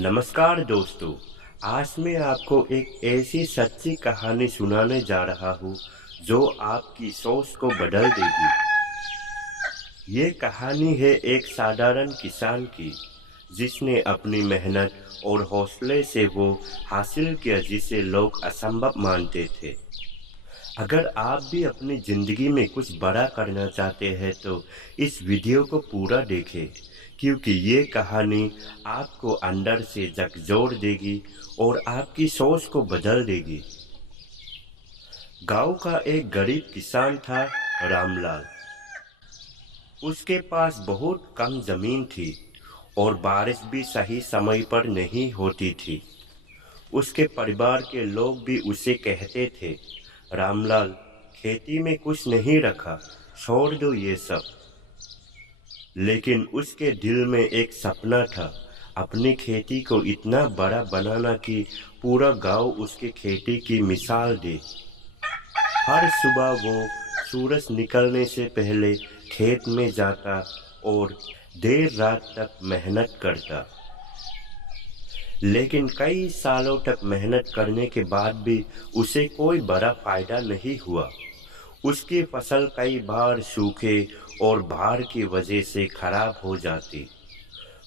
नमस्कार दोस्तों। आज मैं आपको एक ऐसी सच्ची कहानी सुनाने जा रहा हूँ जो आपकी सोच को बदल देगी। ये कहानी है एक साधारण किसान की, जिसने अपनी मेहनत और हौसले से वो हासिल किया जिसे लोग असंभव मानते थे। अगर आप भी अपनी ज़िंदगी में कुछ बड़ा करना चाहते हैं तो इस वीडियो को पूरा देखें, क्योंकि ये कहानी आपको अंदर से झकझोर देगी और आपकी सोच को बदल देगी। गांव का एक गरीब किसान था, रामलाल। उसके पास बहुत कम ज़मीन थी और बारिश भी सही समय पर नहीं होती थी। उसके परिवार के लोग भी उसे कहते थे, रामलाल, खेती में कुछ नहीं रखा, छोड़ दो ये सब। लेकिन उसके दिल में एक सपना था, अपनी खेती को इतना बड़ा बनाना कि पूरा गांव उसके खेती की मिसाल दे। हर सुबह वो सूरज निकलने से पहले खेत में जाता और देर रात तक मेहनत करता। लेकिन कई सालों तक मेहनत करने के बाद भी उसे कोई बड़ा फायदा नहीं हुआ। उसकी फसल कई बार सूखे और बाढ़ की वजह से खराब हो जाती।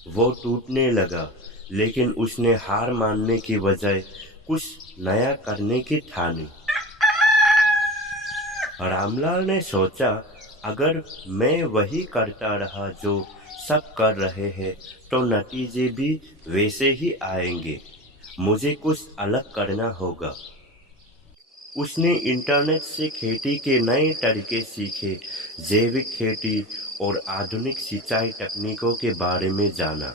वो टूटने लगा, लेकिन उसने हार मानने की बजाय कुछ नया करने की ठानी। रामलाल ने सोचा, अगर मैं वही करता रहा जो सब कर रहे हैं तो नतीजे भी वैसे ही आएंगे। मुझे कुछ अलग करना होगा। उसने इंटरनेट से खेती के नए तरीके सीखे, जैविक खेती और आधुनिक सिंचाई तकनीकों के बारे में जाना।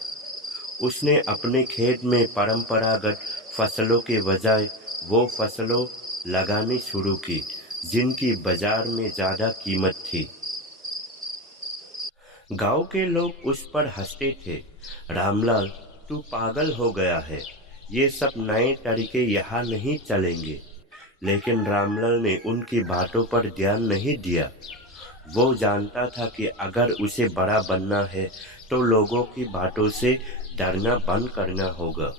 उसने अपने खेत में परंपरागत फसलों के बजाय वो फसलों लगानी शुरू की जिनकी बाजार में ज़्यादा कीमत थी। गांव के लोग उस पर हंसते थे, रामलाल, तू पागल हो गया है, ये सब नए तरीके यहाँ नहीं चलेंगे। लेकिन रामलाल ने उनकी बातों पर ध्यान नहीं दिया। वो जानता था कि अगर उसे बड़ा बनना है तो लोगों की बातों से डरना बंद करना होगा।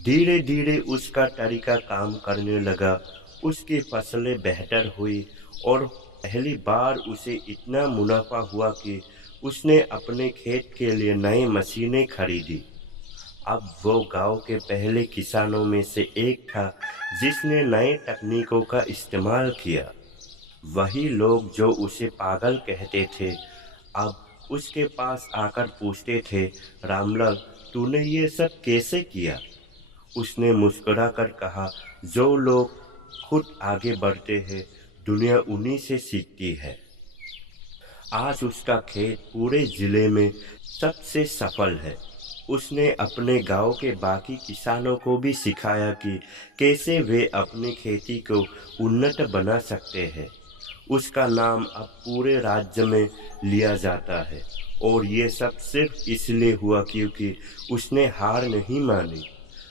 धीरे धीरे उसका तरीका काम करने लगा। उसकी फसलें बेहतर हुई और पहली बार उसे इतना मुनाफा हुआ कि उसने अपने खेत के लिए नई मशीनें खरीदी। अब वो गांव के पहले किसानों में से एक था जिसने नए तकनीकों का इस्तेमाल किया। वही लोग जो उसे पागल कहते थे, अब उसके पास आकर पूछते थे, रामलाल, तूने ये सब कैसे किया? उसने मुस्कुराकर कहा, जो लोग खुद आगे बढ़ते हैं, दुनिया उन्हीं से सीखती है। आज उसका खेत पूरे जिले में सबसे सफल है। उसने अपने गांव के बाकी किसानों को भी सिखाया कि कैसे वे अपनी खेती को उन्नत बना सकते हैं। उसका नाम अब पूरे राज्य में लिया जाता है और ये सब सिर्फ इसलिए हुआ क्योंकि उसने हार नहीं मानी,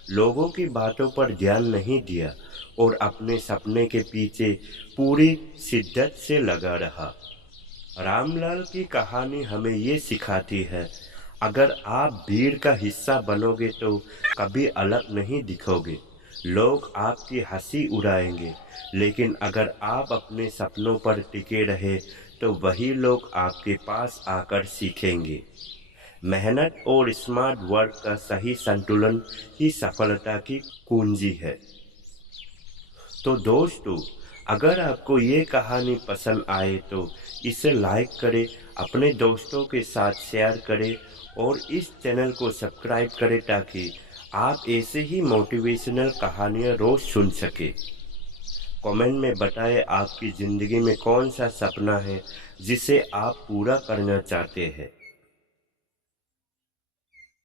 लोगों की बातों पर ध्यान नहीं दिया और अपने सपने के पीछे पूरी शिद्दत से लगा रहा। रामलाल की कहानी हमें ये सिखाती है, अगर आप भीड़ का हिस्सा बनोगे तो कभी अलग नहीं दिखोगे। लोग आपकी हंसी उड़ाएंगे, लेकिन अगर आप अपने सपनों पर टिके रहे तो वही लोग आपके पास आकर सीखेंगे। मेहनत और स्मार्ट वर्क का सही संतुलन ही सफलता की कुंजी है। तो दोस्तों, अगर आपको ये कहानी पसंद आए तो इसे लाइक करें, अपने दोस्तों के साथ शेयर करें और इस चैनल को सब्सक्राइब करें ताकि आप ऐसे ही मोटिवेशनल कहानियाँ रोज़ सुन सकें। कमेंट में बताएं आपकी ज़िंदगी में कौन सा सपना है जिसे आप पूरा करना चाहते हैं।